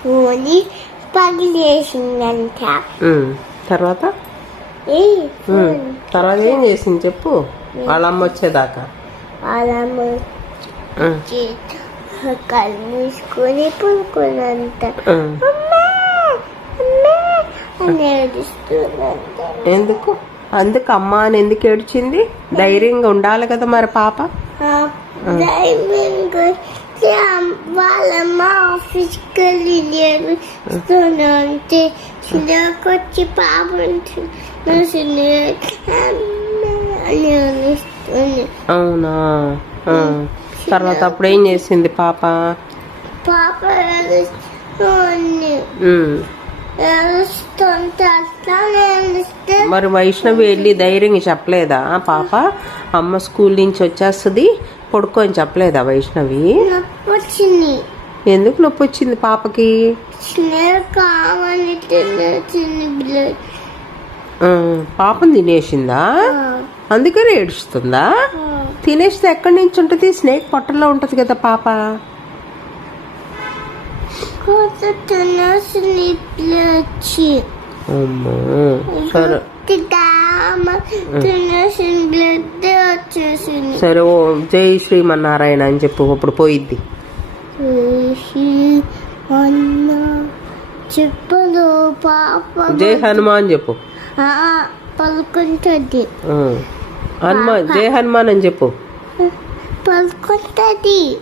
ఫోని పగిలేసిందంట. తర్వాత? తర్వాత ఏం చేసింది చెప్పు? వాళ్ళ అమ్మ వచ్చేదాకా. వాళ్ళమ్మ కళ్ళు మూసుకొని పడుకున్నంత ఎందుకు? అందుకు అమ్మ అని ఎందుకు ఏడ్చింది? ధైర్యంగా ఉండాలి కదా మరి పాప. వాళ్ళమ్మ ఆఫీస్కి వెళ్ళి ఏడుస్తుందంటే చిన్నకొచ్చి పాప ఉంటుంది అని ఏడుస్తుంది అవునా? ఆ. తర్వాత అప్పుడు ఏం చేసింది పాప? పాప ఏడుస్తే మరి వైష్ణవి వెళ్ళి ధైర్యంగా చెప్పలేదా పాప? అమ్మ స్కూల్ నుంచి వచ్చేస్తుంది. పడుకో అని చెప్పలేదా వైష్ణవి? వచ్చింది ఎందుకు నొప్పి వచ్చింది పాపకి పాపం తినేసిందా? అందుకని ఏడుస్తుందా? తినేస్తే ఎక్కడి నుంచి ఉంటుంది? స్నేక్ పొట్టలో ఉంటుంది కదా పాప. సరే. సరే ఓ జై శ్రీమన్నారాయణ అని చెప్పు ఇప్పుడు పోయిద్ది. చెప్పదు పాప జై హనుమాన్ చెప్పు. పలుకుంటుంది. హనుమాన్ జై హనుమాన్ అని చెప్పు. పలుకుంటుంది.